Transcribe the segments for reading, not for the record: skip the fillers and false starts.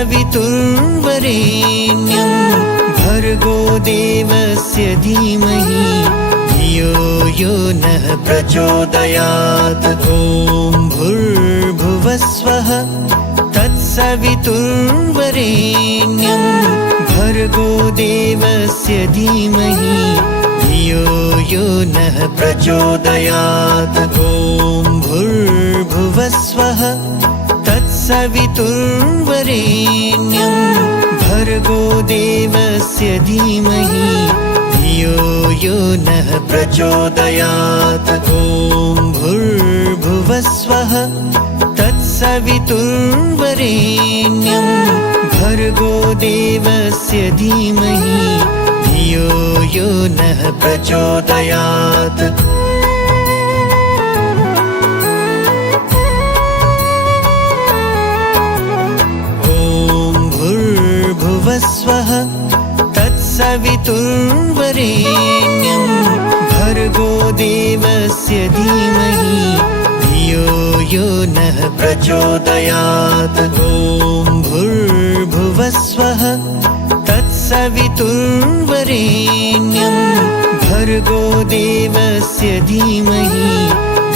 तत्सवितुर्वरेण्यं भर्गो देवस्य धीमहि धियो यो नः प्रचोदयात्। ॐ भूर्भुवस्वः तत्सवितुर्वरेण्यं भर्गो देवस्य धीमहि धियो यो नः प्रचोदयात्। ॐ भूर्भुवस्वः तत्सवितुर्वरेण्यं भर्गो देवस्य धीमहि धियो यो नः प्रचोदयात्। ॐ भूर्भुवस्वः तत्सवितुर्वरेण्यं भर्गो देवस्य धीमहि धियो यो नः प्रचोदयात्। भुवस्वः तत्सवितुर्वरेण्यं भर्गो देवस्य धीमहि धियो यो नः प्रचोदयात्। ॐ भूर्भुवस्वः तत्सवितुर्वरेण्यं भर्गो देवस्य धीमहि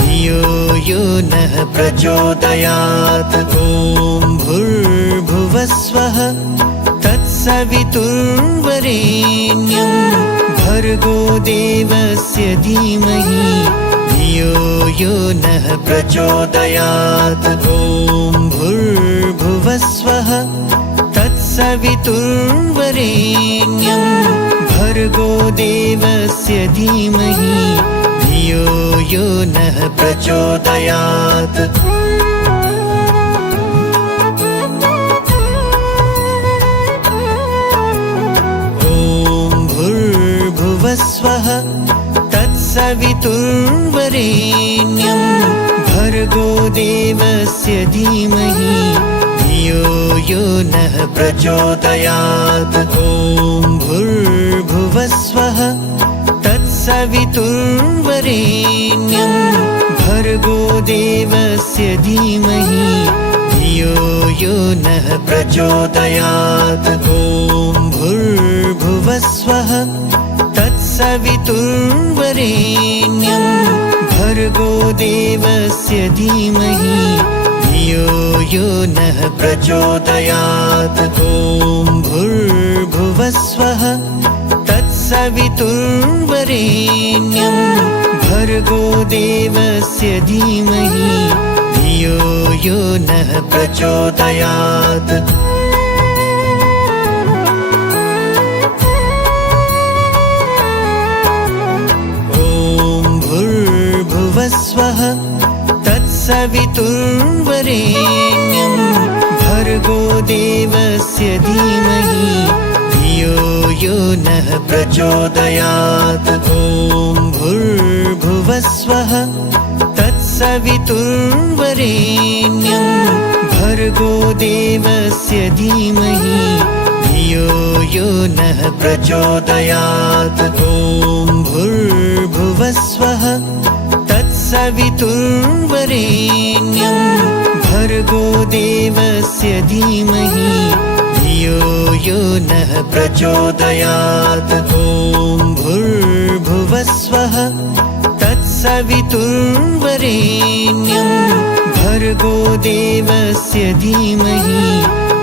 धियो यो नः प्रचोदयात्। ॐ भूर्भुवस्वः तत्सवितुर्वरेण्यं भर्गो देवस्य धीमहि धियो यो नः प्रचोदयात्। ॐ भूर्भुवस्वः तत्सवितुर्वरेण्यं भर्गो देवस्य धीमहि धियो यो नः प्रचोदयात्। भुवस्वः तत्सवितुर्वरेण्यं भर्गो देवस्य धीमहि धियो यो नः प्रचोदयात्। ॐ भूर्भुवस्वः तत्सवितुर्वरेण्यं भर्गो देवस्य धीमहि धियो यो नः प्रचोदयात्। ॐ भूर्भुवस्वः तत्सवितुर्वरेण्यं भर्गो देवस्य धीमहि धियो यो नः प्रचोदयात्। ॐ भूर्भुवस्वः तत्सवितुर्वरेण्यं भर्गो देवस्य धीमहि धियो यो नः प्रचोदयात्। भुवस्वः तत्सवितुर्वरेण्यं भर्गो देवस्य धीमहि धियो यो नः प्रचोदयात्। ॐ भूर्भुवस्वः तत्सवितुर्वरेण्यं भर्गो देवस्य धीमहि धियो यो नः प्रचोदयात्। ॐ भूर्भुवस्वः तत्सवितुर्वरेण्यं भर्गो देवस्य धीमहि धियो यो नः प्रचोदयात्। ॐ भूर्भुवस्वः तत्सवितुर्वरेण्यं भर्गो देवस्य धीमहि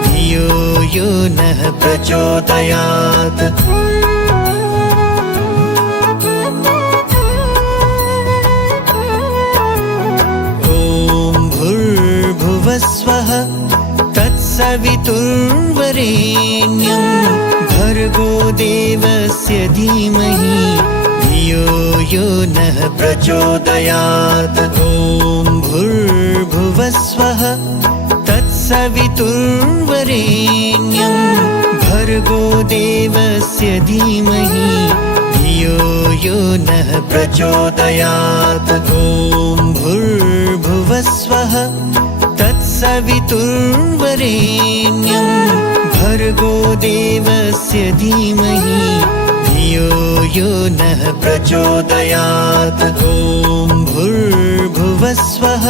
धियो यो नः प्रचोदयात्। भुवस्वः तत्सवितुर्वरेण्यं भर्गो देवस्य धीमहि धियो यो नः प्रचोदयात्। ॐ भूर्भुवस्वः तत्सवितुर्वरेण्यं भर्गो देवस्य धीमहि धियो यो नः प्रचोदयात्। ॐ भूर्भुवस्वः तत्सवितुर्वरेण्यं भर्गो देवस्य धीमहि धियो यो नः प्रचोदयात्। ॐ भूर्भुवस्वः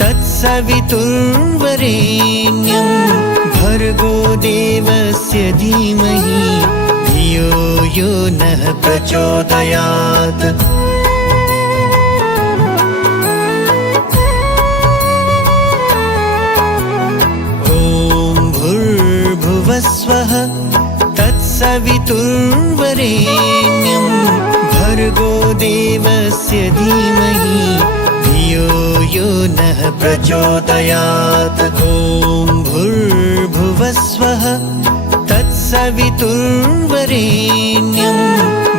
तत्सवितुर्वरेण्यं भर्गो देवस्य धीमहि धियो यो नः प्रचोदयात्। ॐ भूर्भुवस्वः तत्सवितुर्वरेण्यं भर्गो देवस्य धीमहि धियो यो नः प्रचोदयात्। ॐ भूर्भुवस्वः तत्सवितुर्वरेण्यं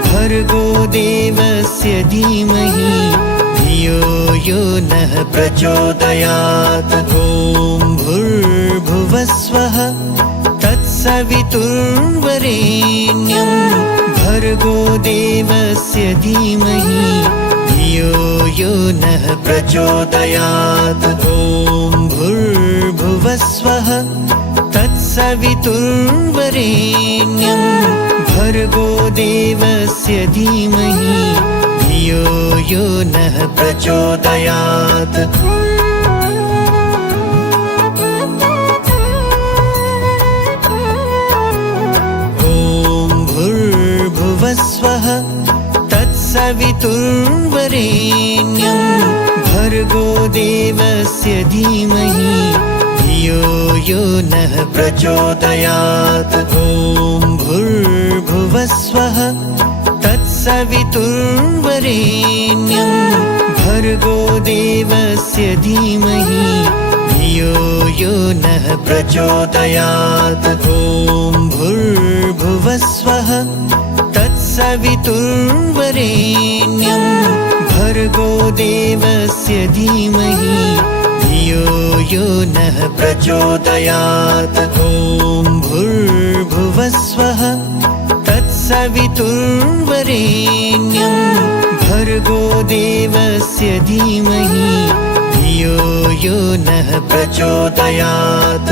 भर्गो देवस्य धीमहि धियो यो नः प्रचोदयात्। ॐ भूर्भुवस्वः तत्सवितुर्वरेण्यं भर्गो देवस्य धीमहि धियो यो नः प्रचोदयात्। ॐ भूर्भुवस्वः तत्सवितुर्वरेण्यं भर्गो देवस्य धीमहि धियो यो नः प्रचोदयात्। भूर्भुवस्वः तत्सवितुर्वरेण्यं भर्गो देवस्य धीमहि धियो यो नः प्रचोदयात्। ॐ भूर्भुवस्वः तत्सवितुर्वरेण्यं भर्गो देवस्य धीमहि धियो यो नः प्रचोदयात्। ॐ भूर्भुवस्वः तत्सवितुर्वरेण्यं भर्गो देवस्य धीमहि धियो यो नः प्रचोदयात्। ॐ भूर्भुवस्वः तत्सवितुर्वरेण्यं भर्गो देवस्य धीमहि धियो यो नः प्रचोदयात्।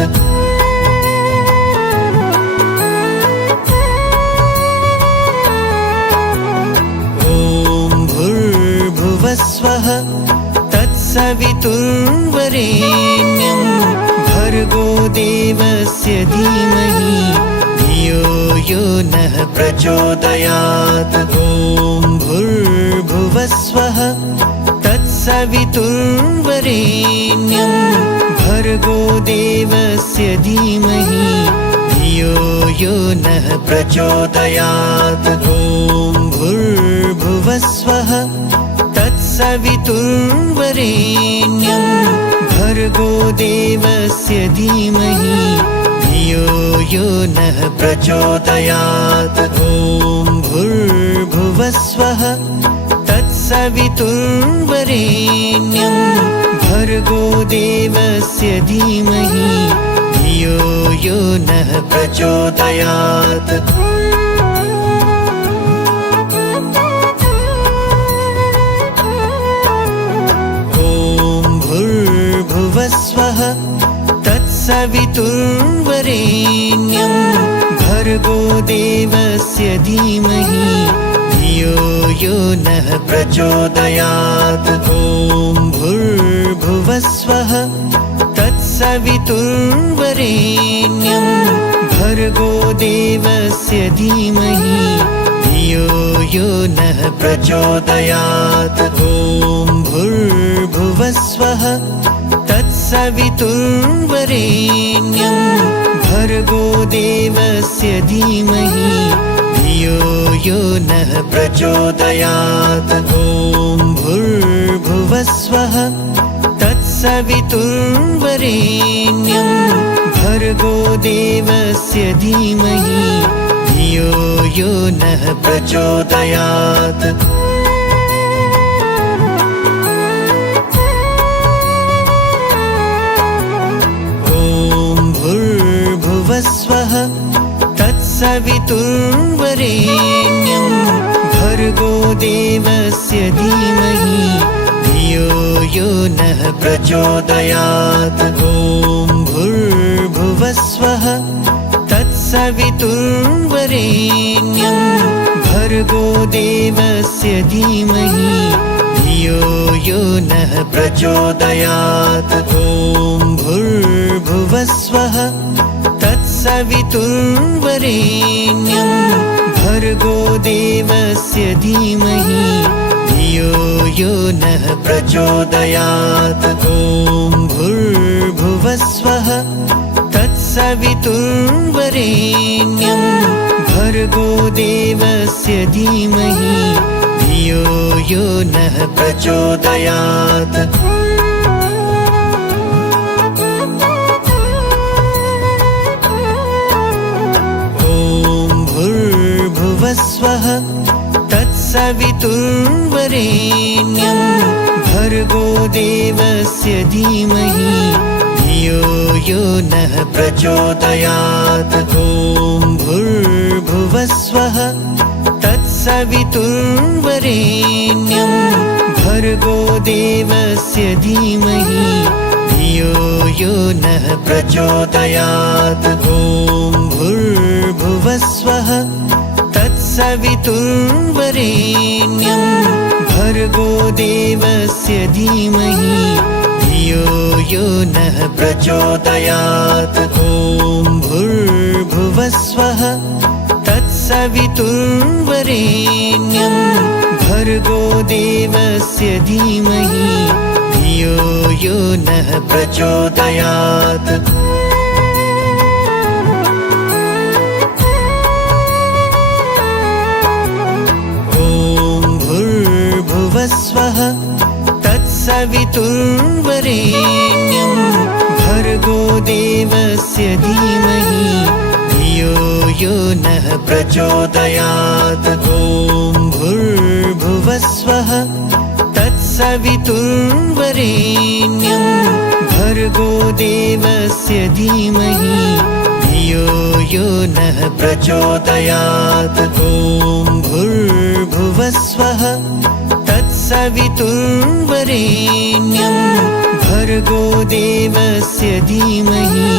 भूर्भुवस्वः तत्सवितुर्वरेण्यं भर्गो देवस्य धीमहि धियो यो नः प्रचोदयात्। ॐ भूर्भुवस्वः तत्सवितुर्वरेण्यं भर्गो देवस्य धीमहि धियो यो नः प्रचोदयात्। ॐ भूर्भुवस्वः तत्सवितुर्वरेण्यं भर्गो देवस्य धीमहि धियो यो नः प्रचोदयात्। ॐ भूर्भुवस्वः तत्सवितुर्वरेण्यं भर्गो देवस्य धीमहि धियो यो नः प्रचोदयात्। भूर्भुवस्वः तत्सवितुर्वरेण्यं भर्गो देवस्य धीमहि धियो यो नः प्रचोदयात्। ॐ भूर्भुवस्वः तत्सवितुर्वरेण्यं भर्गो देवस्य धीमहि धियो यो नः प्रचोदयात्। ॐ भूर्भुवस्वः तत्सवितुर्वरेण्यं भर्गो देवस्य धीमहि धियो यो नः प्रचोदयात्। ॐ भूर्भुवस्वः तत्सवितुर्वरेण्यं भर्गो देवस्य धीमहि धियो यो नः प्रचोदयात्। भूर्भुवस्वः तत्सवितुर्वरेण्यं भर्गो देवस्य धीमहि धियो यो नः प्रचोदयात्। ॐ भूर्भुवस्वः तत्सवितुर्वरेण्यं भर्गो देवस्य धीमहि धियो यो नः प्रचोदयात्। ॐ भूर्भुवस्वः तत्सवितुर्वरेण्यं भर्गो देवस्य धीमहि धियो यो नः प्रचोदयात्। ॐ भूर्भुवस्वः तत्सवितुर्वरेण्यं भर्गो देवस्य धीमहि धियो यो नः प्रचोदयात्। भूर्भुवस्वः तत्सवितुर्वरेण्यं भर्गो देवस्य धीमहि धियो यो नः प्रचोदयात्। ॐ भूर्भुवस्वः तत्सवितुर्वरेण्यं भर्गो देवस्य धीमहि धियो यो नः प्रचोदयात्। ॐ भूर्भुवस्वः तत्सवितुर्वरेण्यं भर्गो देवस्य धीमहि धियो यो नः प्रचोदयात्। ॐ भूर्भुवस्वः तत्सवितुर्वरेण्यं भर्गो देवस्य धीमहि धियो यो नः प्रचोदयात्। भूर्भुवस्वः तत्सवितुर्वरेण्यं भर्गो देवस्य धीमहि धियो यो नः प्रचोदयात्। ॐ भूर्भुवस्वः तत्सवितुर्वरेण्यं भर्गो देवस्य धीमहि धियो यो नः प्रचोदयात्। ॐ भूर्भुवस्वः तत्सवितुर्वरेण्यं भर्गो देवस्य धीमहि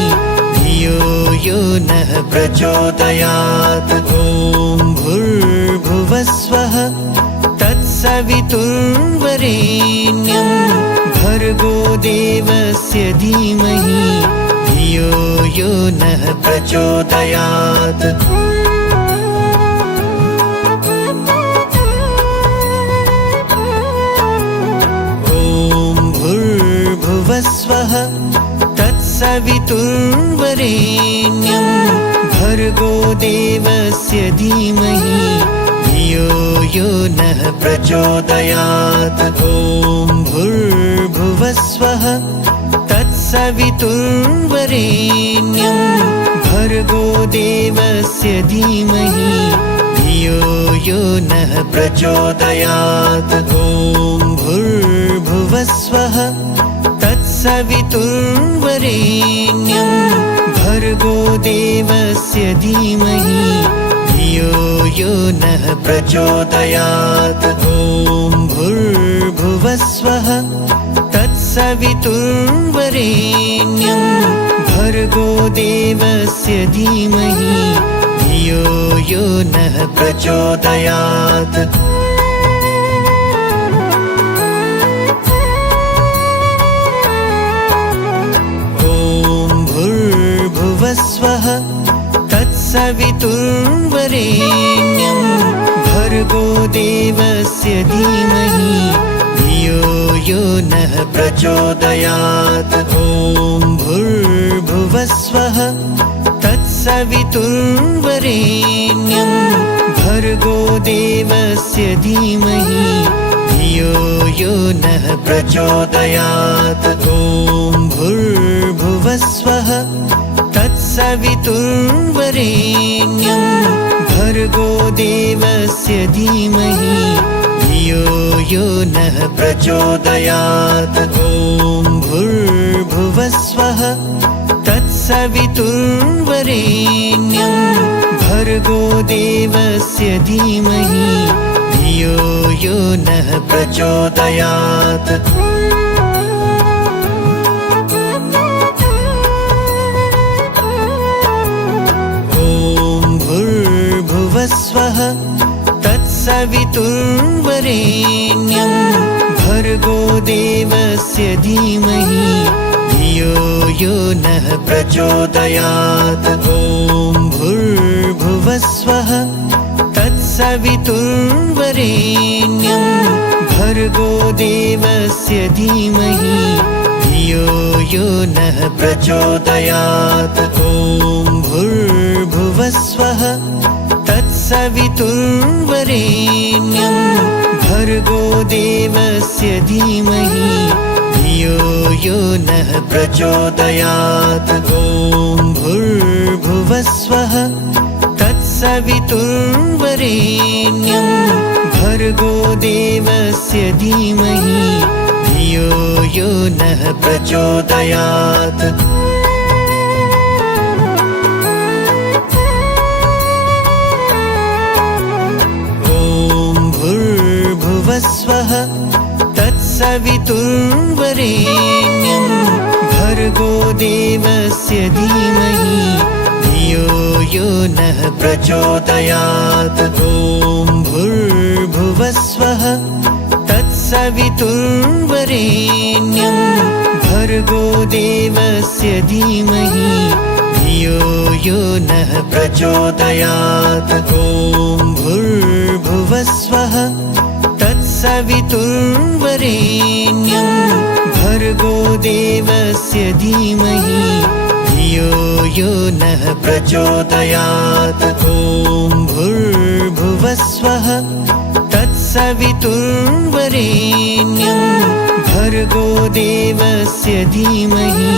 धियो यो नः प्रचोदयात्। ॐ भूर्भुवस्वः तत्सवितुर्वरेण्यं भर्गो देवस्य धीमहि धियो यो नः प्रचोदयात्। भूर्भुवस्वः तत्सवितुर्वरेण्यं भर्गो देवस्य धीमहि धियो यो नः प्रचोदयात्। ॐ भूर्भुवस्वः तत्सवितुर्वरेण्यं भर्गो देवस्य धीमहि धियो यो नः प्रचोदयात्। ॐ भूर्भुवस्वः तत्सवितुर्वरेण्यं भर्गो देवस्य धीमहि धियो यो नः प्रचोदयात्। ॐ भूर्भुवस्वः तत्सवितुर्वरेण्यं भर्गो देवस्य धीमहि धियो यो नः प्रचोदयात्। भूर्भुवस्वः तत्सवितुर्वरेण्यं भर्गो देवस्य धीमहि धियो यो नः प्रचोदयात्। ॐ भूर्भुवस्वः तत्सवितुर्वरेण्यं भर्गो देवस्य धीमहि धियो यो नः प्रचोदयात्। ॐ भूर्भुवस्वः तत्सवितुर्वरेण्यं भर्गो देवस्य धीमहि धियो यो नः प्रचोदयात्। ॐ भूर्भुवस्वः तत्सवितुर्वरेण्यं भर्गो देवस्य धीमहि धियो यो नः प्रचोदयात्। भूर्भुवस्वः तत्सवितुर्वरेण्यं भर्गो देवस्य धीमहि धियो यो नः प्रचोदयात्। ॐ भूर्भुवस्वः तत्सवितुर्वरेण्यं भर्गो देवस्य धीमहि धियो यो नः प्रचोदयात्। ॐ भूर्भुवस्वः तत्सवितुर्वरेण्यं भर्गो देवस्य धीमहि धियो यो नः प्रचोदयात्। ॐ भूर्भुवस्वः तत्सवितुर्वरेण्यं भर्गो देवस्य धीमहि धियो यो नः प्रचोदयात्। ॐ भूर्भुवस्वः तत्सवितुर्वरेण्यं भर्गो देवस्य धीमहि धियो यो नः प्रचोदयात्। ॐ भूर्भुवस्वः तत्सवितुर्वरेण्यं भर्गो देवस्य धीमहि धियो यो नः प्रचोदयात्। ॐ भूर्भुवस्वः तत्सवितुर्वरेण्यं भर्गो देवस्य धीमहि धियो यो नः प्रचोदयात्। ॐ भूर्भुवस्वः तत्सवितुर्वरेण्यं भर्गो देवस्य धीमहि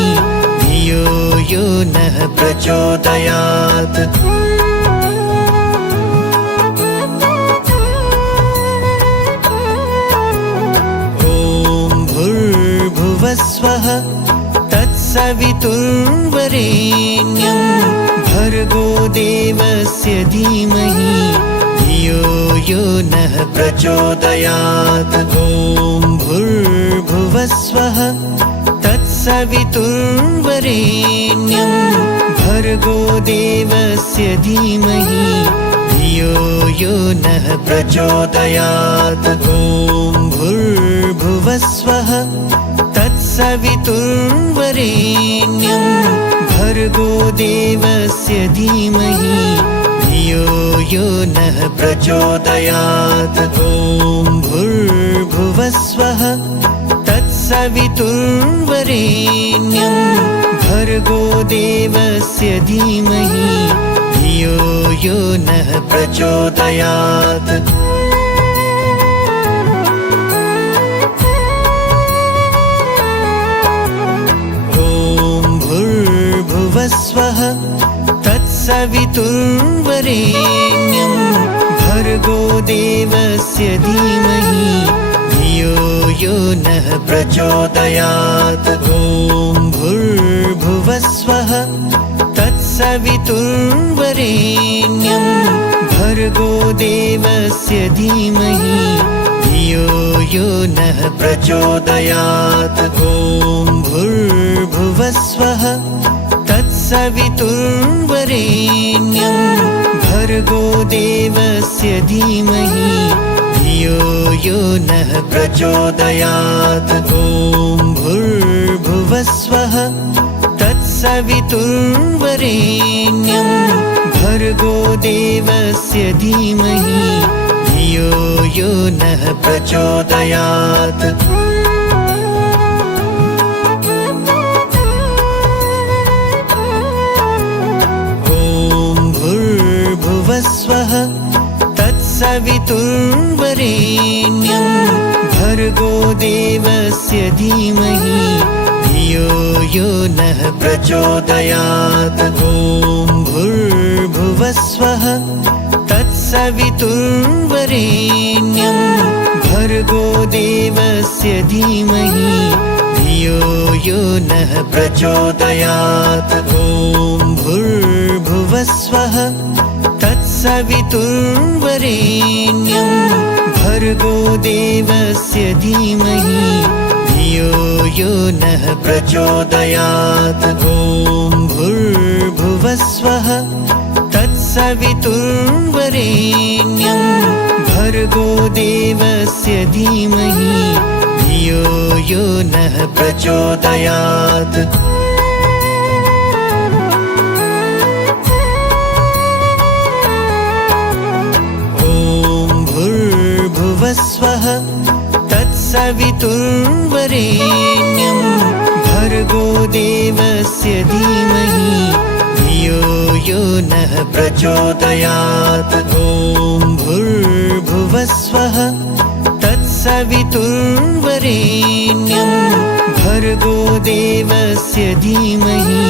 धियो यो नः प्रचोदयात्। ॐ भूर्भुवस्वः तत्सवितुर्वरेण्यं भर्गो देवस्य धीमहि धियो यो नः प्रचोदयात्। ॐ भूर्भुवस्वः तत्सवितुर्वरेण्यं भर्गो देवस्य धीमहि धियो यो नः प्रचोदयात्। ॐ भूर्भुवस्वः तत्सवितुर्वरेण्यं भर्गो देवस्य धीमहि धियो यो नः प्रचोदयात्। ॐ भूर्भुवस्वः तत्सवितुर्वरेण्यं भर्गो देवस्य धीमहि धियो यो नः प्रचोदयात्। ॐ भूर्भुवस्वः तत्सवितुर्वरेण्यं भर्गो देवस्य धीमहि धियो यो नः प्रचोदयात्। ॐ भूर्भुवस्वः तत्सवितुर्वरेण्यं भर्गो देवस्य धीमहि धियो यो नः प्रचोदयात्। ॐ भूर्भुवस्वः तत्सवितुर्वरेण्यं भर्गो देवस्य धीमहि धियो यो नः प्रचोदयात्। ॐ भूर्भुवस्वः तत्सवितुर्वरेण्यं भर्गो देवस्य धीमहि धियो यो नः प्रचोदयात्। ॐ भूर्भुवस्वः तत्सवितुर्वरेण्यं भर्गो देवस्य धीमहि धियो यो नः प्रचोदयात्। ॐ भूर्भुवस्वः तत्सवितुर्वरेण्यं भर्गो देवस्य धीमहि धियो यो नः प्रचोदयात्। ॐ भूर्भुवस्वः तत्सवितुर्वरेण्यं भर्गो देवस्य धीमहि धियो यो नः प्रचोदयात्। ॐ भूर्भुवस्वः तत्सवितुर्वरेण्यं भर्गो देवस्य धीमहि धियो यो नः प्रचोदयात्। भूर्भुवस्वः तत्सवितुर्वरेण्यं भर्गो देवस्य धीमहि धियो यो नः प्रचोदयात्। ॐ भूर्भुवस्वः तत्सवितुर्वरेण्यं भर्गो देवस्य धीमहि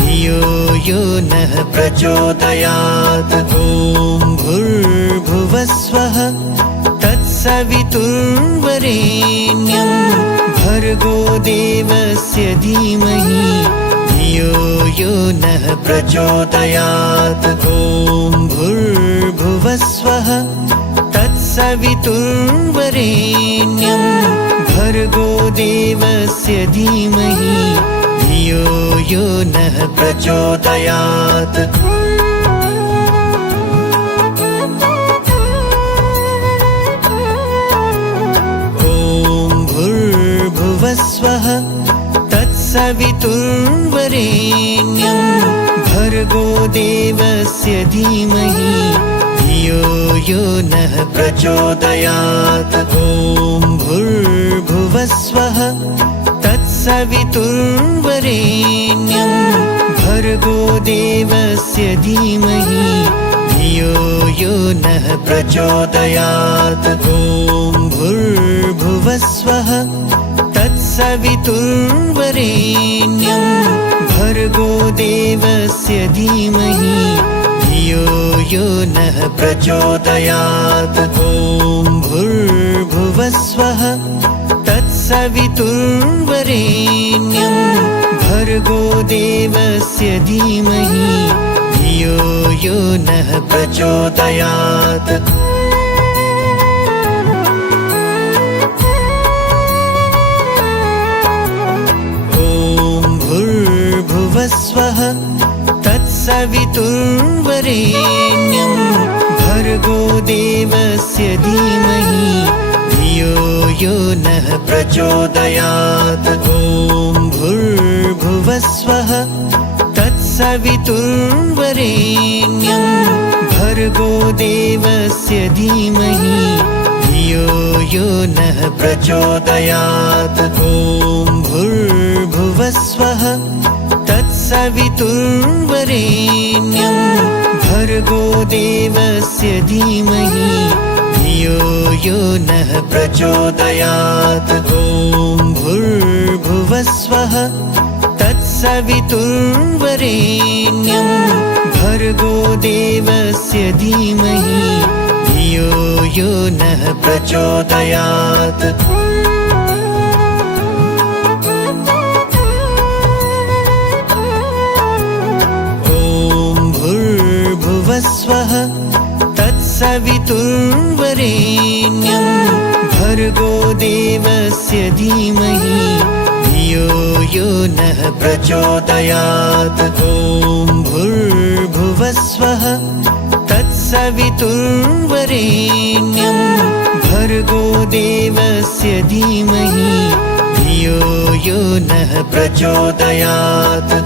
धियो यो नः प्रचोदयात्। ॐ भूर्भुवस्वः तत्सवितुर्वरेण्यं भर्गो देवस्य धीमहि धियो यो नः प्रचोदयात्। ॐ भूर्भुवस्वः तत्सवितुर्वरेण्यं भर्गो देवस्य धीमहि धियो यो नः प्रचोदयात्। भूर्भुवस्वः तत्सवितुर्वरेण्यं भर्गो देवस्य धीमहि धियो यो नः प्रचोदयात्। ॐ भूर्भुवस्वः तत्सवितुर्वरेण्यं भर्गो देवस्य धीमहि धियो यो नः प्रचोदयात्। ॐ भूर्भुवस्वः तत्सवितुर्वरेण्यं भर्गो देवस्य धीमहि धियो यो नः प्रचोदयात्। ॐ भूर्भुवस्वः तत्सवितुर्वरेण्यं भर्गो देवस्य धीमहि धियो यो नः प्रचोदयात्। भूर्भुवस्वः तत्सवितुर्वरेण्यं भर्गो देवस्य धीमहि धियो यो नः प्रचोदयात्। ॐ भूर्भुवस्वः तत्सवितुर्वरेण्यं भर्गो देवस्य धीमहि धियो यो नः प्रचोदयात्। ॐ भूर्भुवस्वः तत्सवितुर्वरेण्यं भर्गो देवस्य धीमहि धियो यो नः प्रचोदयात्। ॐ भूर्भुवस्वः तत्सवितुर्वरेण्यं भर्गो देवस्य धीमहि धियो यो नः प्रचोदयात्। भूर्भुवस्वः तत्सवितुर्वरेण्यं भर्गो देवस्य धीमहि धियो यो नः प्रचोदयात्। ॐ भूर्भुवस्वः तत्सवितुर्वरेण्यं भर्गो देवस्य धीमहि धियो यो नः प्रचोदयात्। ॐ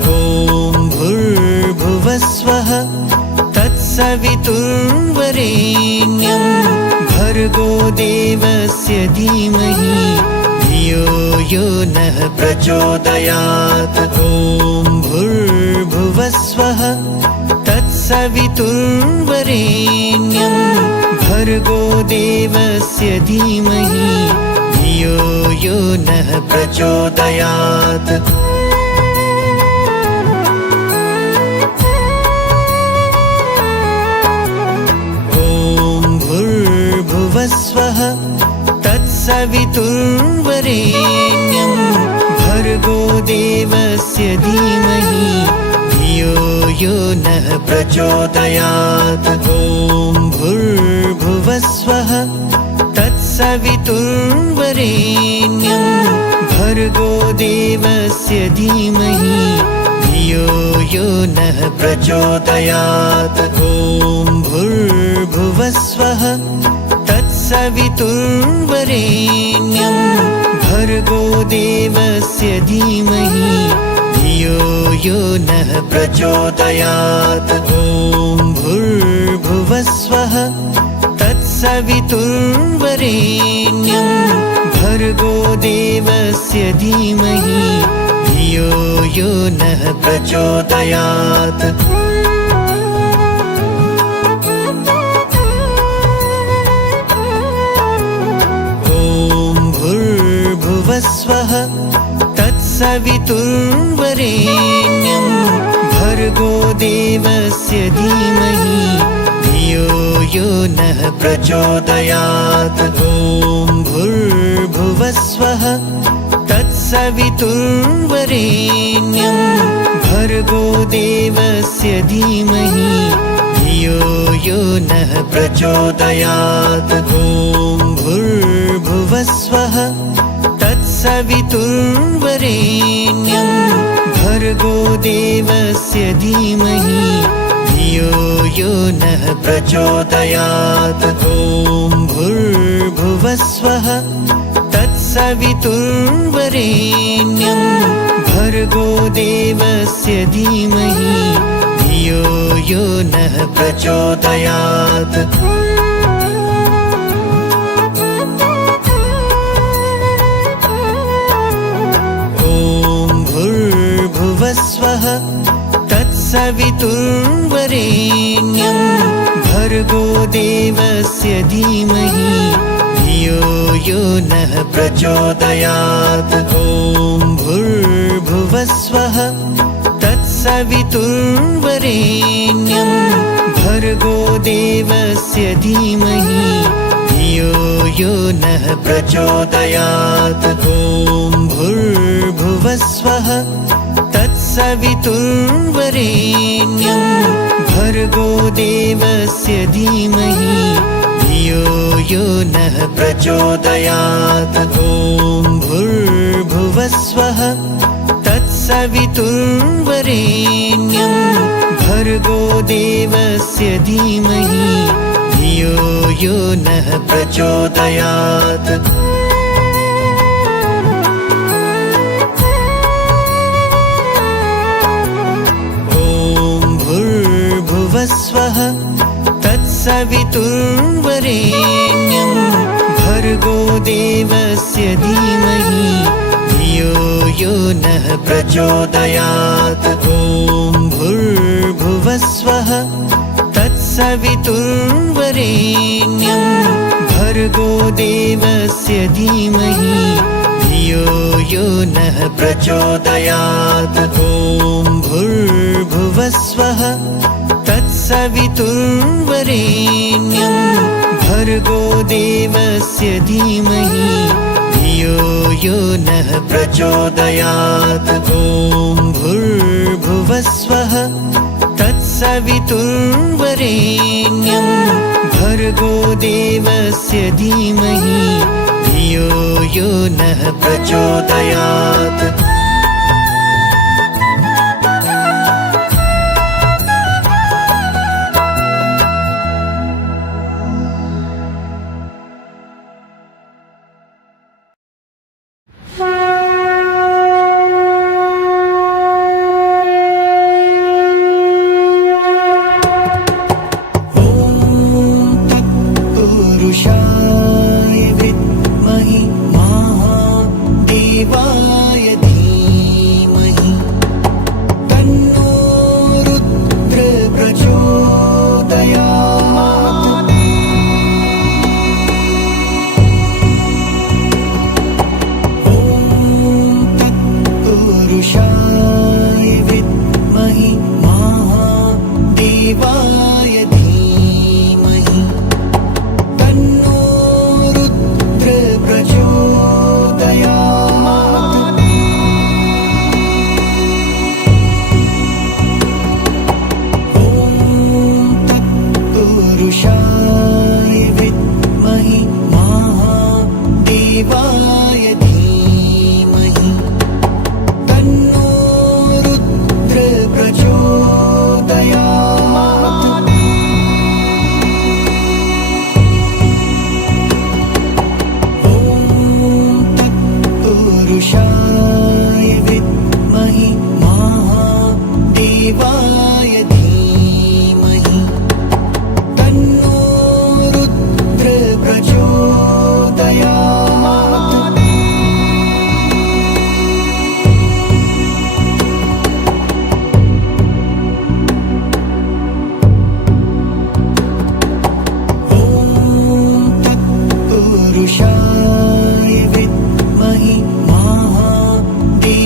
भूर्भुवस्वः तत्सवितुर्वरेण्यं भर्गो देवस्य धीमहि धियो यो नः प्रचोदयात्। ॐ भूर्भुवस्वः तत्सवितुर्वरेण्यं भर्गो देवस्य धीमहि धियो यो नः प्रचोदयात्। भूर्भुवस्वः तत्सवितुर्वरेण्यं भर्गो देवस्य धीमहि धियो यो नः प्रचोदयात्। ॐ भूर्भुवस्वः तत्सवितुर्वरेण्यं भर्गो देवस्य धीमहि धियो यो नः प्रचोदयात्। ॐ भूर्भुवस्वः तत्सवितुर्वरेण्यं भर्गो देवस्य धीमहि धियो यो नः प्रचोदयात्। ॐ भूर्भुवस्वः तत्सवितुर्वरेण्यं तत्सवितुर्वरेण्यं भर्गो देवस्य धीमहि धियो यो नः प्रचोदयात्। भुवस्वः तत्सवितुर्वरेण्यं भर्गो देवस्य धीमहि धियो यो नः प्रचोदयात्। ॐ भूर्भुवस्वः तत्सवितुर्वरेण्यं भर्गो देवस्य धीमहि धियो यो नः प्रचोदयात्। ॐ भूर्भुवस्वः तत्सवितुर्वरेण्यं भर्गो देवस्य धीमहि धियो यो नः प्रचोदयात्। ॐ भूर्भुवस्वः तत्सवितुर्वरेण्यं भर्गो देवस्य धीमहि धियो यो नः प्रचोदयात्। भुवस्वः तत्सवितुर्वरेण्यं भर्गो देवस्य धीमहि धियो यो नः प्रचोदयात्। ॐ भूर्भुवस्वः तत्सवितुर्वरेण्यं भर्गो देवस्य धीमहि धियो यो नः प्रचोदयात्। ॐ भूर्भुवस्वः तत्सवितुर्वरेण्यं भर्गो देवस्य धीमहि धियो यो नः प्रचोदयात्। ॐ भूर्भुवस्वः तत्सवितुर्वरेण्यं भर्गो देवस्य धीमहि धियो यो नः प्रचोदयात्। भुवस्वः तत्सवितुर्वरेण्यं भर्गो देवस्य धीमहि धियो यो नः प्रचोदयात्। ॐ भूर्भुवस्वः तत्सवितुर्वरेण्यं भर्गो देवस्य धीमहि धियो यो नः प्रचोदयात्। ॐ भूर्भुवस्वः तत्सवितुर्वरेण्यं भर्गो देवस्य धीमहि धियो यो नः प्रचोदयात्। ॐ भूर्भुवस्वः तत्सवितुर्वरेण्यं भर्गो देवस्य धीमहि धियो यो नः प्रचोदयात्। पुरुषाय विद्महि महादेवाय धीमहि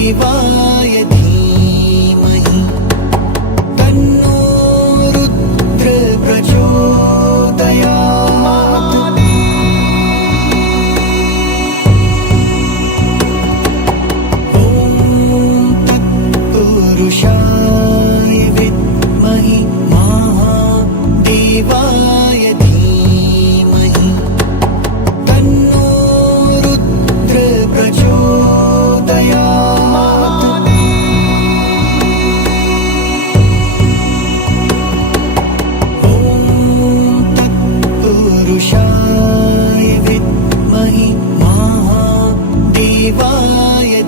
महादेवाय धीमहि तन्नो रुद्र प्रचोदयात्। ॐ तत्पुरुषाय विद्महि महादेवाय धीमहि तन्नो रुद्र प्रचोदयात्। ॐ तत्पुरुषाय विद्महि महादेवाय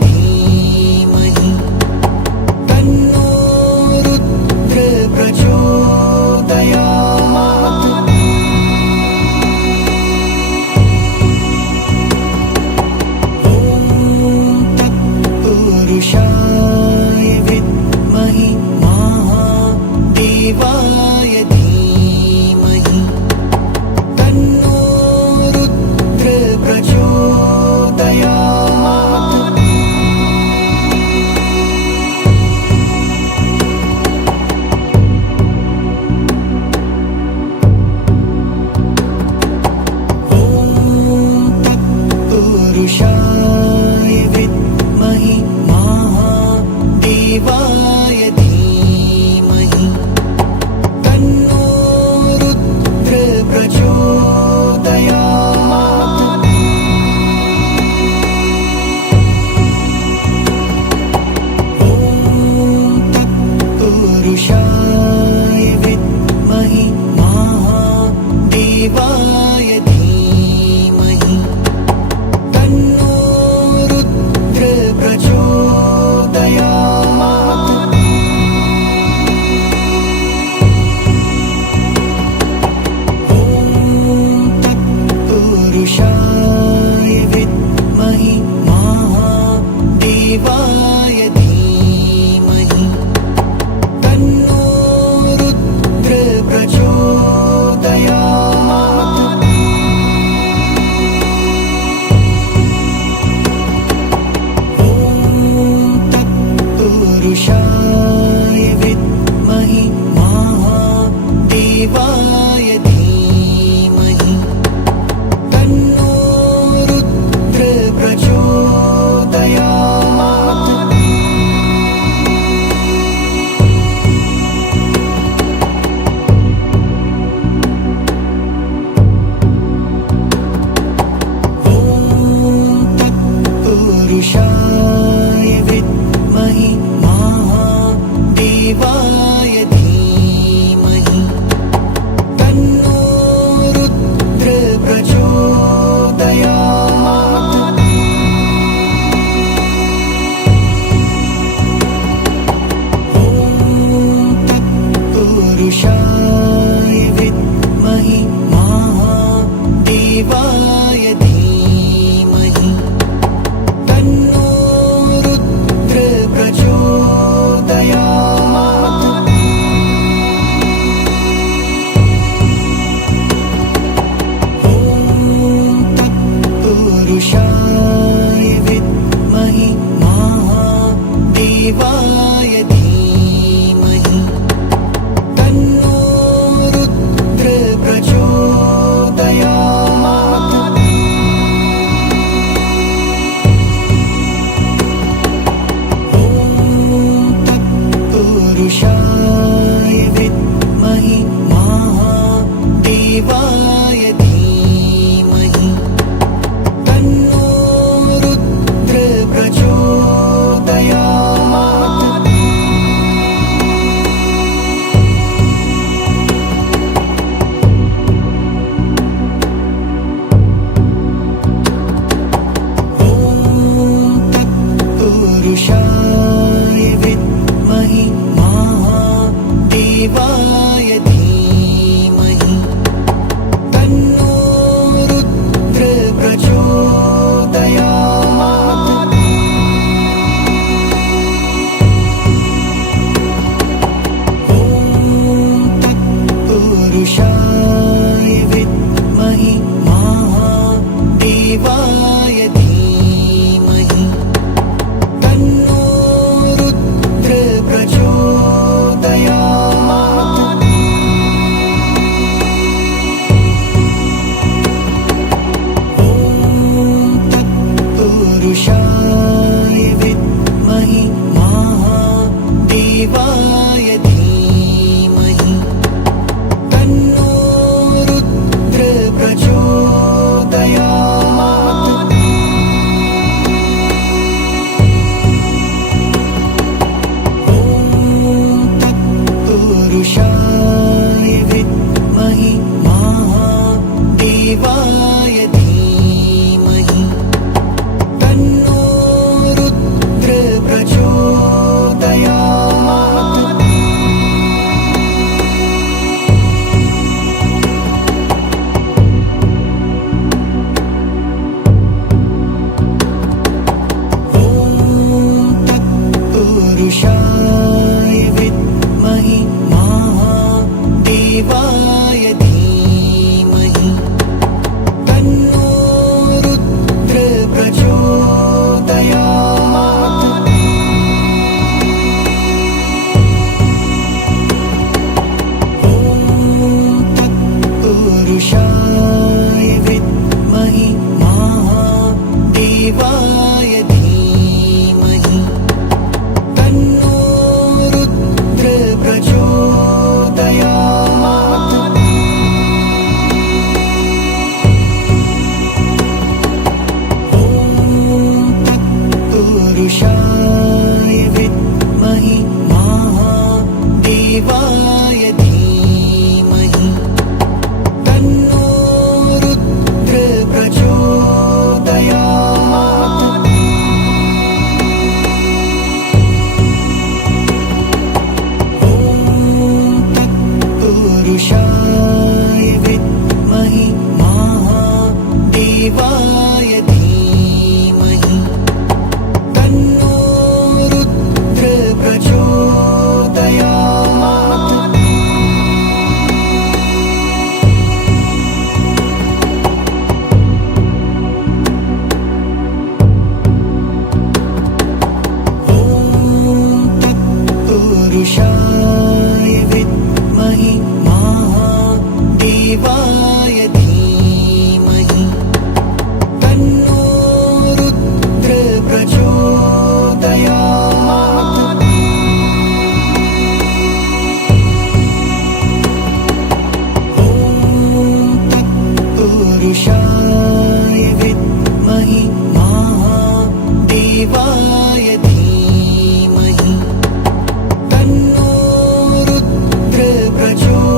धीमहि तन्नो रुद्र प्रचोदयात्। ॐ तत्पुरुषाय विद्महि महादेवाय धीमहि तन्नो रुद्र प्रचोदयात्। ॐ तत्पुरुषाय विद्महि महादेवाय धीमहि तन्नो रुद्र प्रचोदयात्। ॐ तत्पुरुषाय विद्महि महादेवाय धीमहि तन्नो रुद्र प्रचोदयात्। ॐ तत्पुरुषाय विद्महि महादेवाय धीमहि तन्नो रुद्र प्रचोदयात्। ॐ तत्पुरुषाय विद्महि महादेवाय धीमहि तन्नो रुद्र प्रचोदयात्। ॐ तत्पुरुषाय विद्महि महादेवाय धीमहि तन्नो रुद्र प्रचोदयात्। ॐ तत्पुरुषाय विद्महि महादेवाय धीमहि तन्नो रुद्र प्रचोदयात्। तत्पुरुषाय विद्महि महादेवाय धीमहि तन्नो रुद्र प्रचोदयात्। ॐ तत्पुरुषाय विद्महि महादेवाय धीमहि तन्नो रुद्र प्रचोदयात्। ॐ तत्पुरुषाय विद्महि महादेवाय धीमहि तन्नो रुद्र प्रचोदयात्। ॐ तत्पुरुषाय विद्महि महादेवाय धीमहि तन्नो रुद्र प्रचोदयात्।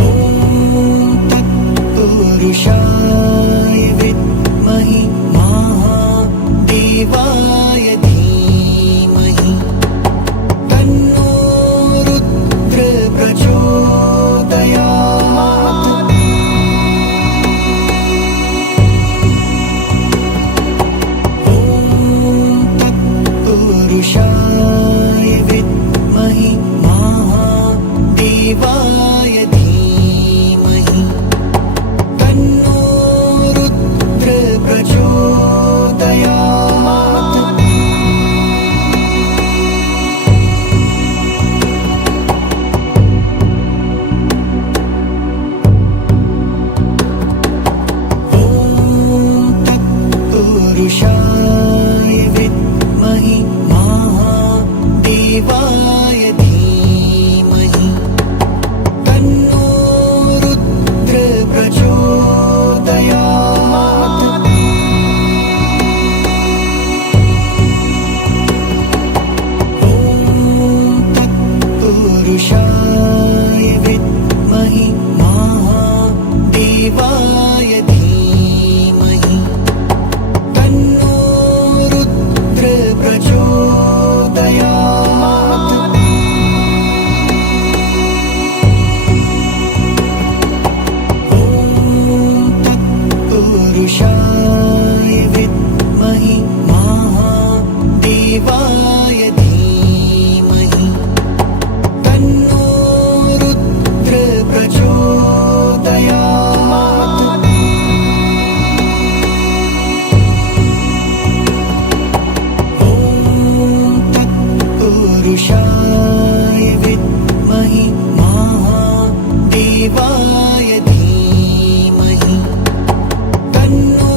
ॐ तत्पुरुषाय विद्महि महादेवाय धीमहि तन्नो रुद्र प्रचोदयात्। ॐ तत्पुरुषाय विद्महि महादेवाय धीमहि तन्नो रुद्र प्रचोदयात्। ॐ तत्पुरुषाय विद्महि महादेवाय धीमहि तन्नो रुद्र प्रचोदयात्। ॐ तत्पुरुषाय विद्महि महादेवाय धीमहि तन्नो रुद्र प्रचोदयात्। ॐ तत्पुरुषाय विद्महि महादेवाय धीमहि तन्नो रुद्र प्रचोदयात्। ॐ तत्पुरुषाय विद्महि महादेवाय धीमहि तन्नो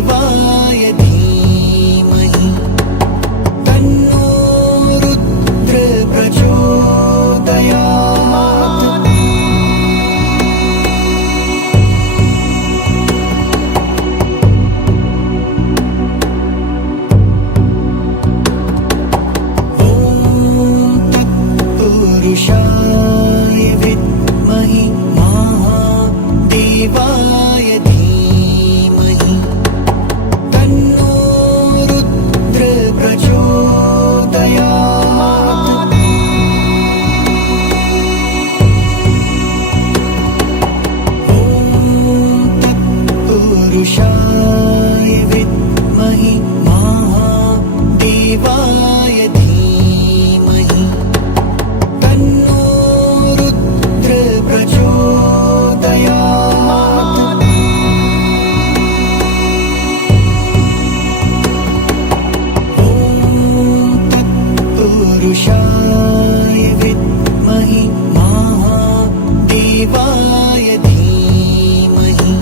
महादेवाय धीमहि तन्नो रुद्र प्रचोदयात्। ॐ तत्पुरुषाय विद्महि महादेवाय धीमहि तन्नो रुद्र प्रचोदयात्। ॐ तत्पुरुषाय विद्महि महादेवाय धीमहि तन्नो रुद्र प्रचोदयात्। ॐ तत्पुरुषाय विद्महि महादेवाय धीमहि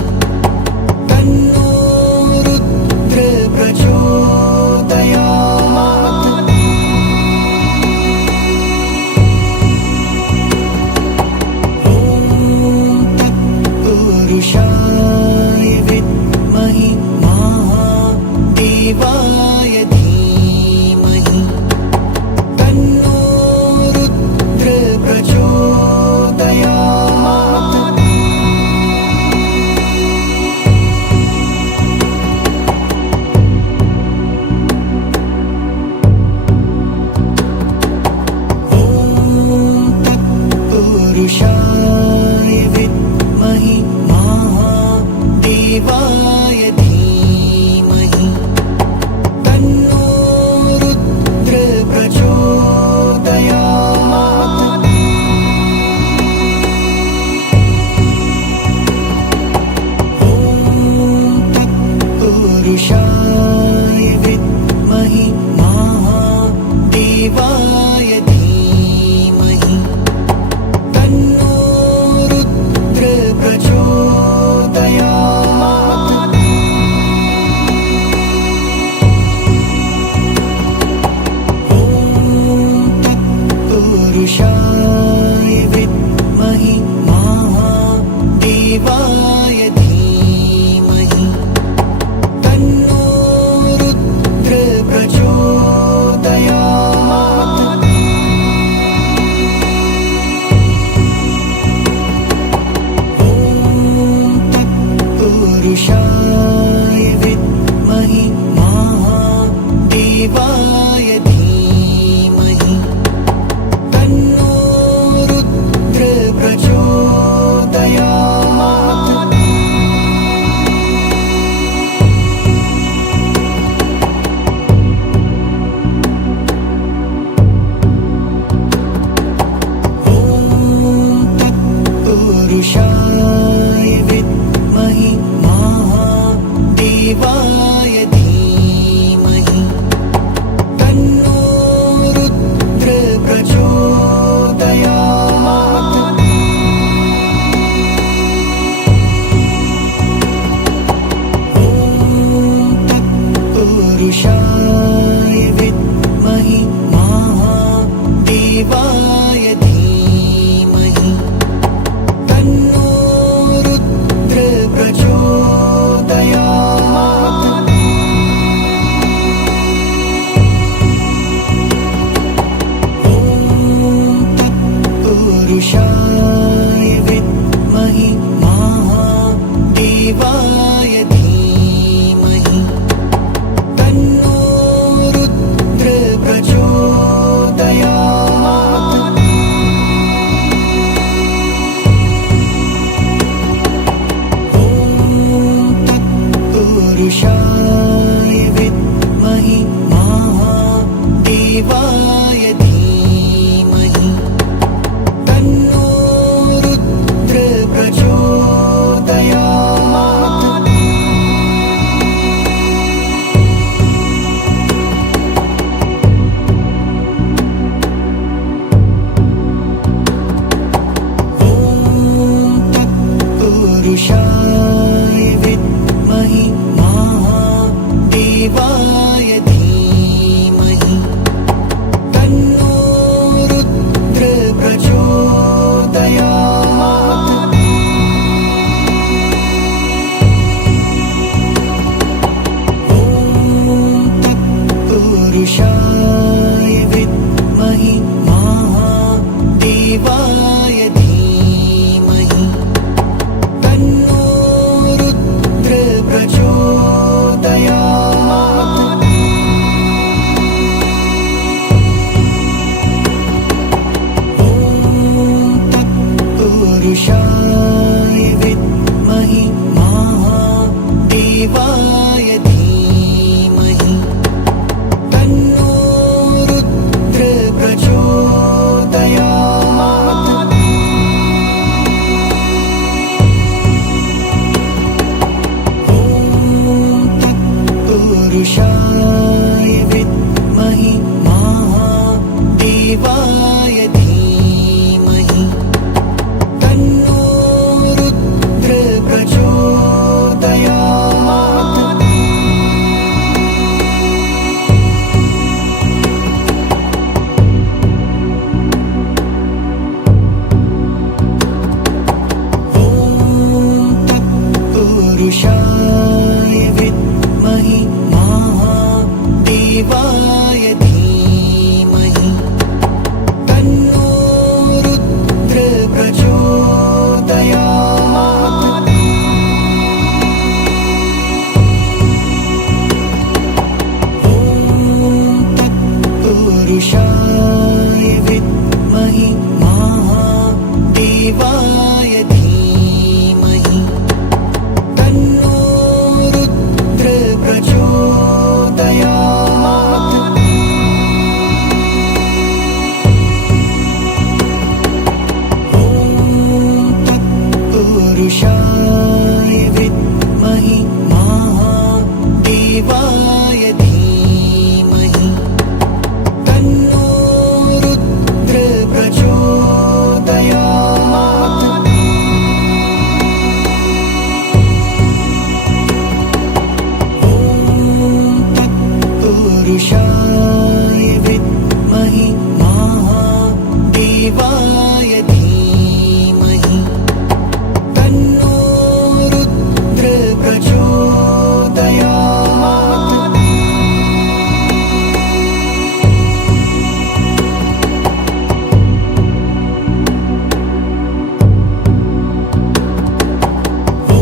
तन्नो रुद्र प्रचोदयात्। ॐ तत्पुरुषाय विद्महि महादेवाय धीमहि तन्नो रुद्र प्रचोदयात्। ॐ तत्पुरुषाय विद्महि महादेवाय धीमहि तन्नो रुद्र प्रचोदयात्। ॐ तत्पुरुषाय विद्महि महादेवाय धीमहि तन्नो रुद्र प्रचोदयात्। ॐ तत्पुरुषाय विद्महि महादेवाय धीमहि तन्नो रुद्र प्रचोदयात्। ॐ तत्पुरुषाय विद्महि महादेवाय धीमहि तन्नो रुद्र प्रचोदयात्। ॐ तत्पुरुषाय विद्महि महादेवाय धीमहि तन्नो रुद्र प्रचोदयात्। ॐ तत्पुरुषाय विद्महि महादेवाय धीमहि तन्नो रुद्र प्रचोदयात्। ॐ तत्पुरुषाय विद्महि महादेवाय धीमहि तन्नो रुद्र प्रचोदयात्। ॐ तत्पुरुषाय विद्महि महादेवाय धीमहि तन्नो रुद्र प्रचोदयात्। पुरुषाय विद्महि महा तत्पुरुषाय विद्महि महादेवाय धीमहि तन्नो रुद्र प्रचोदयात्। ॐ तत्पुरुषाय विद्महि महादेवाय धीमहि तन्नो रुद्र प्रचोदयात्। ॐ तत्पुरुषाय विद्महि महादेवाय धीमहि तन्नो रुद्र प्रचोदयात्। ॐ तत्पुरुषाय विद्महि महादेवाय धीमहि तन्नो रुद्र प्रचोदयात्। ॐ तत्पुरुषाय विद्महि महादेवाय धीमहि तन्नो रुद्र प्रचोदयात्। ॐ तत्पुरुषाय विद्महि महादेवाय धीमहि तन्नो रुद्र प्रचोदयात्। ॐ तत्पुरुषाय विद्महि महादेवाय धीमहि तन्नो रुद्र प्रचोदयात्। ॐ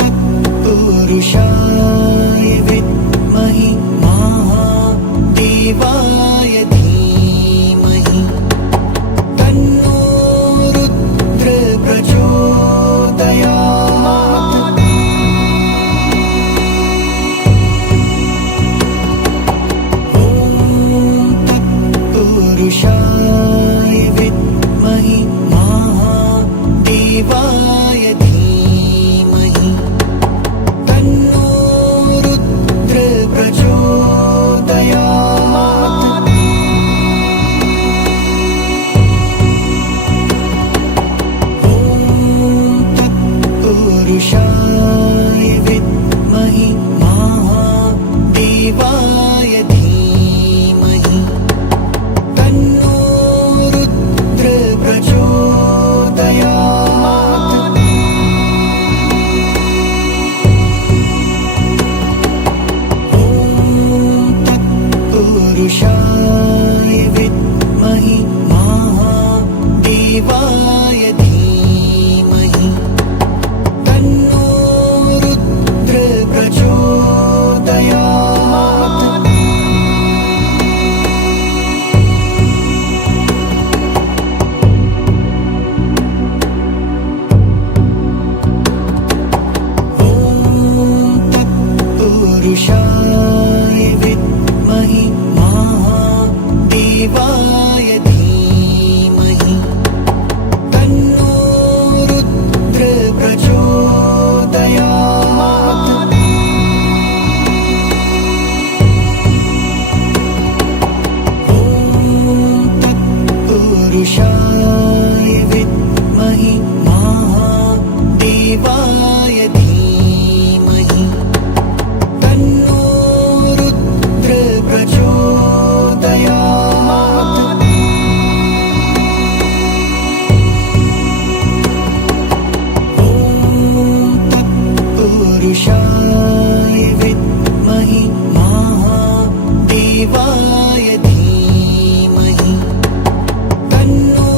तत्पुरुषाय विद्महि महादेवाय धीमहि तन्नो रुद्र प्रचोदयात्। ॐ तत्पुरुषाय विद्महि महादेवाय धीमहि तन्नो रुद्र प्रचोदयात्। ॐ तत्पुरुषाय विद्महि महादेवाय धीमहि तन्नो रुद्र प्रचोदयात्। ॐ तत्पुरुषाय विद्महि महादेवाय धीमहि तन्नो रुद्र प्रचोदयात्। ॐ तत्पुरुषाय विद्महि महादेवाय धीमहि तन्नो रुद्र प्रचोदयात्। ॐ तत्पुरुषाय विद्महि महादेवाय धीमहि तन्नो रुद्र प्रचोदयात्। महादेवाय धीमहि तन्नो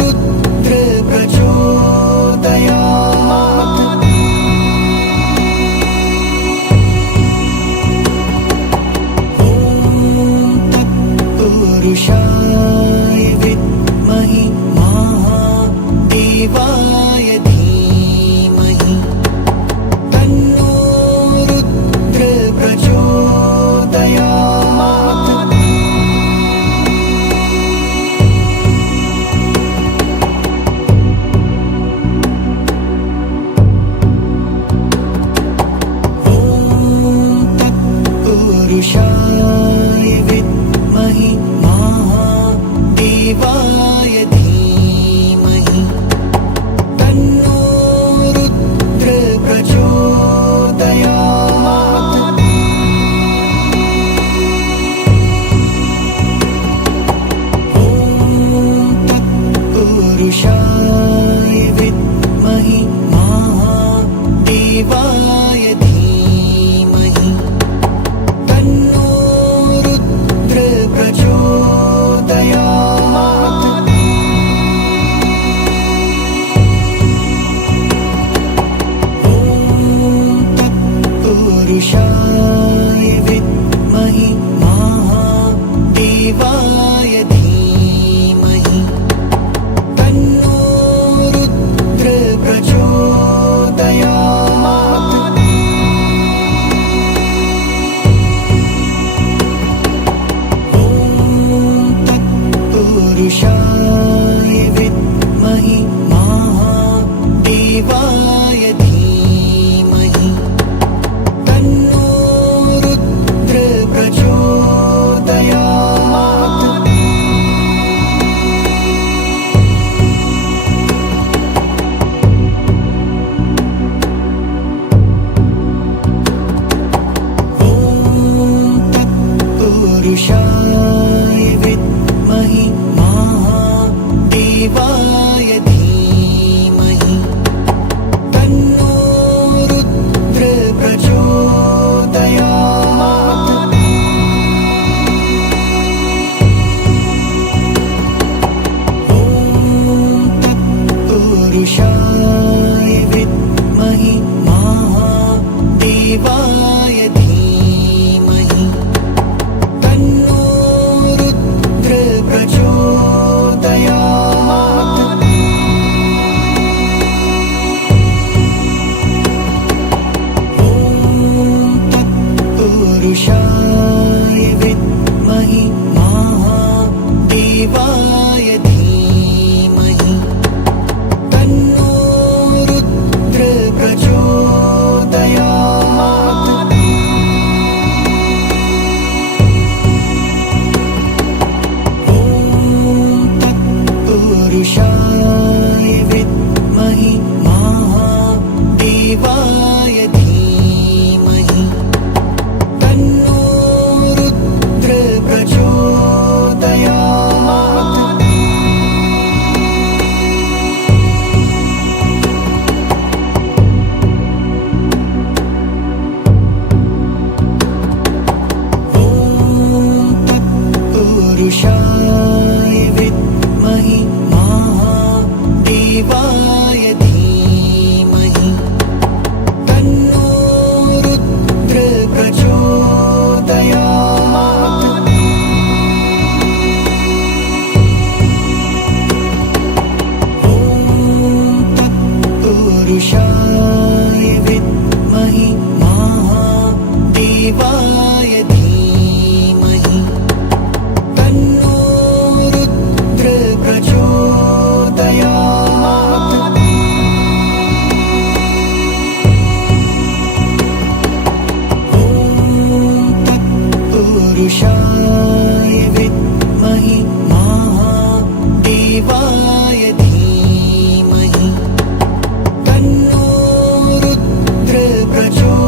रुद्र प्रचोदयात्। ॐ तत्पुरुषाय विद्महि महादेवाय धीमहि तन्नो रुद्र प्रचोदयात्। ॐ तत्पुरुषाय विद्महि महादेवाय धीमहि तन्नो रुद्र प्रचोदयात्। ॐ तत्पुरुषाय विद्महि महादेवाय धीमहि तन्नो रुद्र प्रचोदयात्। ॐ तत्पुरुषाय विद्महि महादेवाय धीमहि तन्नो रुद्र प्रचोदयात्। ॐ तत्पुरुषाय विद्महि महादेवाय धीमहि तन्नो रुद्र प्रचोदयात्। ॐ तत्पुरुषाय विद्महि महादेवाय धीमहि तन्नो रुद्र प्रचोदयात्। ॐ तत्पुरुषाय विद्महि महादेवाय धीमहि तन्नो रुद्र प्रचोदयात्। ॐ तत्पुरुषाय विद्महि महादेवाय धीमहि तन्नो रुद्र प्रचोदयात्। ॐ तत्पुरुषाय विद्महि महादेवाय धीमहि तन्नो रुद्र प्रचोदयात्। ॐ तत्पुरुषाय विद्महि महादेवाय धीमहि तन्नो रुद्र प्रचोदयात्। ॐ तत्पुरुषाय विद्महि महादेवाय धीमहि तन्नो रुद्र प्रचोदयात्। ॐ तत्पुरुषाय विद्महि महादेवाय धीमहि तन्नो रुद्र प्रचोदयात्।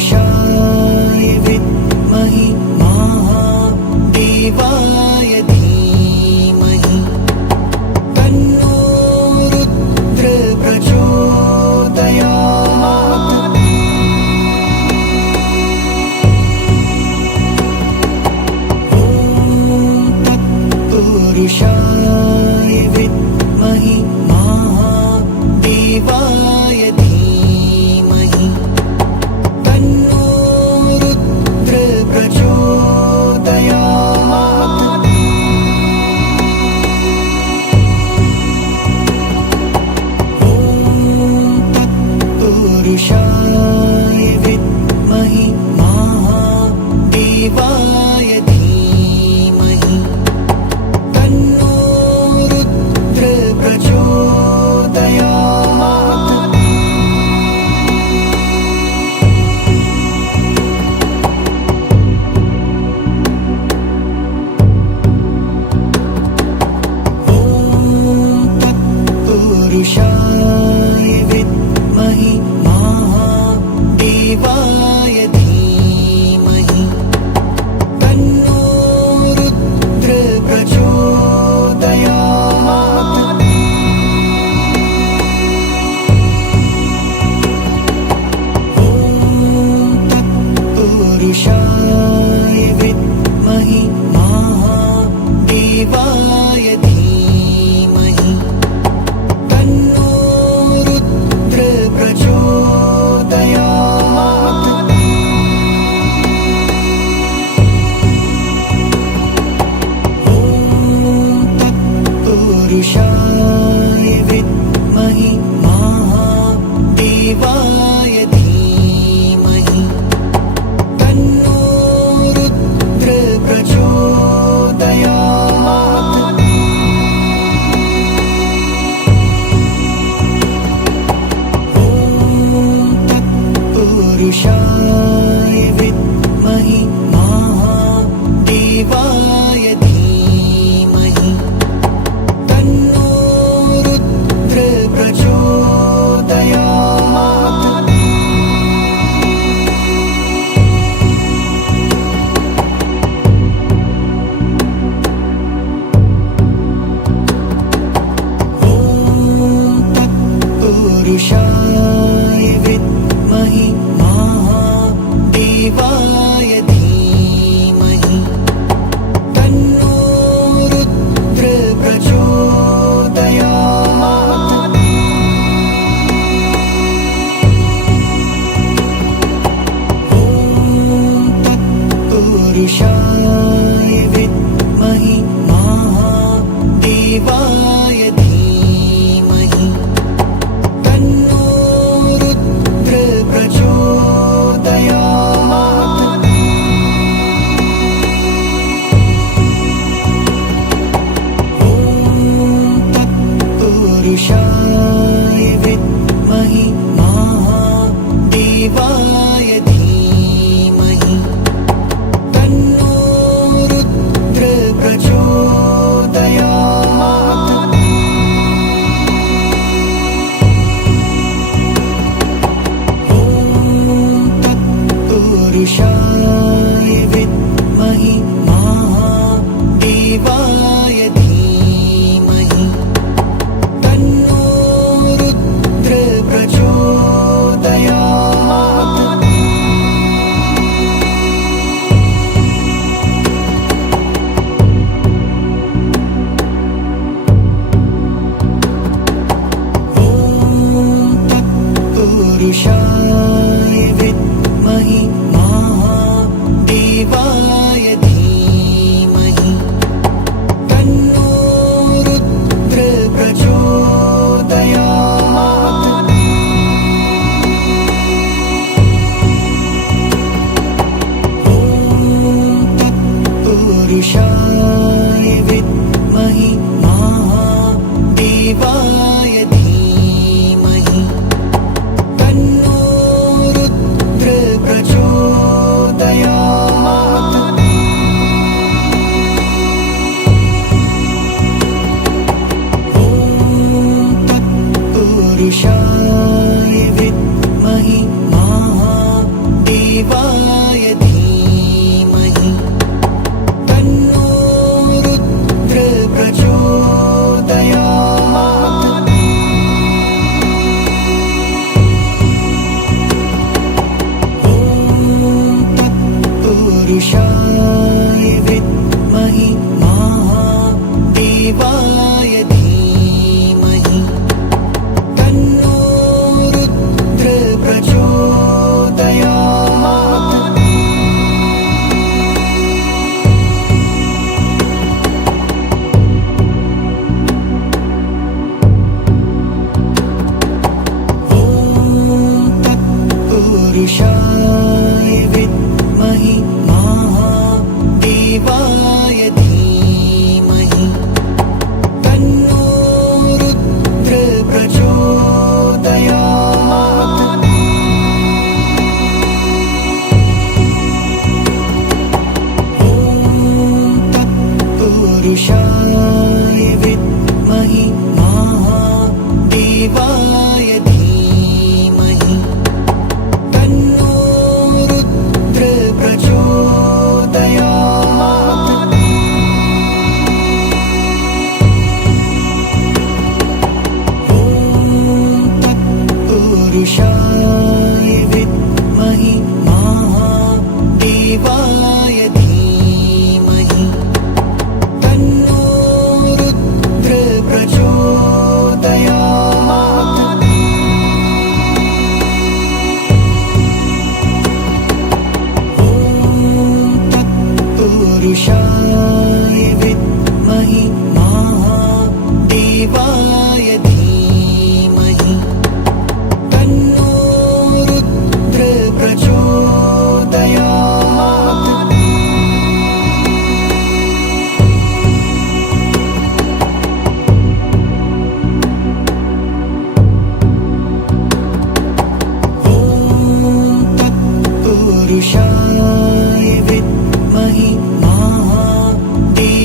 तत्पुरुषाय विद्महि महादेवाय धीमहि तन्नो रुद्र प्रचोदयात्। ॐ तत्पुरुषाय विद्महि महादेवाय धीमहि तन्नो रुद्र प्रचोदयात्। ॐ तत्पुरुषाय विद्महि महादेवाय धीमहि तन्नो रुद्र प्रचोदयात्। ॐ तत्पुरुषाय विद्महि महादेवाय धीमहि तन्नो रुद्र प्रचोदयात्। ॐ तत्पुरुषाय विद्महि महादेवाय धीमहि तन्नो रुद्र प्रचोदयात्। ॐ तत्पुरुषाय विद्महि महादेवाय धीमहि तन्नो रुद्र प्रचोदयात्। ॐ तत्पुरुषाय विद्महि महादेवाय धीमहि तन्नो रुद्र प्रचोदयात्। ॐ तत्पुरुषाय विद्महि महादेवाय धीमहि तन्नो रुद्र प्रचोदयात्। ॐ तत्पुरुषाय विद्महि महादेवाय धीमहि तन्नो रुद्र प्रचोदयात्। ॐ तत्पुरुषाय विद्महि महादेवाय धीमहि तन्नो रुद्र प्रचोदयात्। ॐ तत्पुरुषाय विद्महि महादेवाय धीमहि तन्नो रुद्र प्रचोदयात्। ॐ तत्पुरुषाय विद्महि महा महादेवाय धीमहि तन्नो रुद्र प्रचोदयात्। ॐ तत्पुरुषाय विद्महि महादेवाय धीमहि तन्नो रुद्र प्रचोदयात्। ॐ तत्पुरुषाय विद्महि महादेवाय धीमहि तन्नो रुद्र प्रचोदयात्। ॐ तत्पुरुषाय विद्महि महादेवाय धीमहि तन्नो रुद्र प्रचोदयात्। ॐ तत्पुरुषाय विद्महि महादेवाय धीमहि तन्नो रुद्र प्रचोदयात्। ॐ तत्पुरुषाय विद्महि महादेवाय धीमहि तन्नो रुद्र प्रचोदयात्। ॐ तत्पुरुषाय विद्महि महादेवाय